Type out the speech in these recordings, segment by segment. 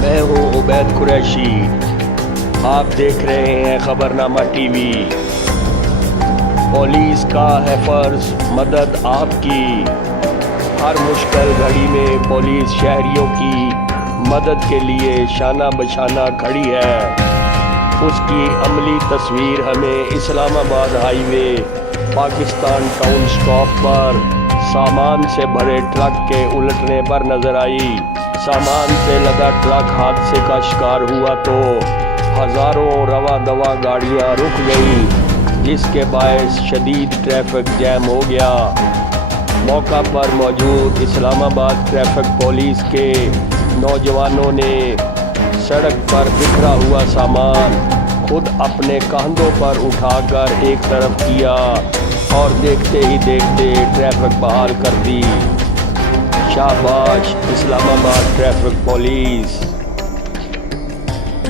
मैं हूँ उबैद कुरैशी। आप देख रहे हैं खबरनामा टीवी। पुलिस का है फर्ज मदद आपकी। हर मुश्किल घड़ी में पुलिस शहरियों की मदद के लिए शाना बशाना खड़ी है। उसकी अमली तस्वीर हमें Islamabad highway Pakistan town stop पर सामान से भरे ट्रक के उलटने पर नजर आई। सामान से लदा ट्रक हादसे का शिकार हुआ तो हज़ारों रवा दवा गाड़ियां रुक गईं, जिसके बायस शदीद ट्रैफिक जैम हो गया। मौका पर मौजूद इस्लामाबाद ट्रैफिक पुलिस के नौजवानों ने सड़क पर बिखरा हुआ सामान खुद अपने कंधों पर उठाकर एक तरफ किया और देखते ही देखते ट्रैफिक बहाल कर दी। शाबाश इस्लामाबाद ट्रैफिक पुलिस।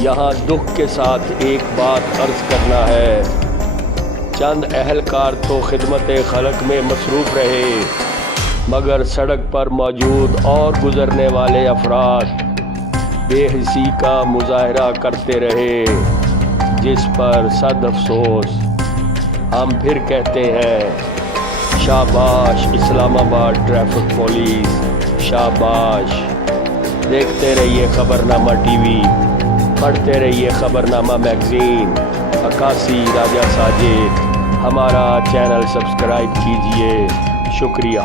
यहाँ दुख के साथ एक बात अर्ज करना है। चंद अहलकार तो खिदमत खलक में मसरूफ़ रहे, मगर सड़क पर मौजूद और गुजरने वाले अफराद बेहिसी का मुजाहरा करते रहे, जिस पर सद अफसोस। हम फिर कहते हैं शाबाश इस्लामाबाद ट्रैफिक पुलिस, शाबाश। देखते रहिए खबरनामा टीवी, पढ़ते रहिए खबरनामा मैगज़ीन। अकासी राजा साजिद, हमारा चैनल सब्सक्राइब कीजिए। शुक्रिया।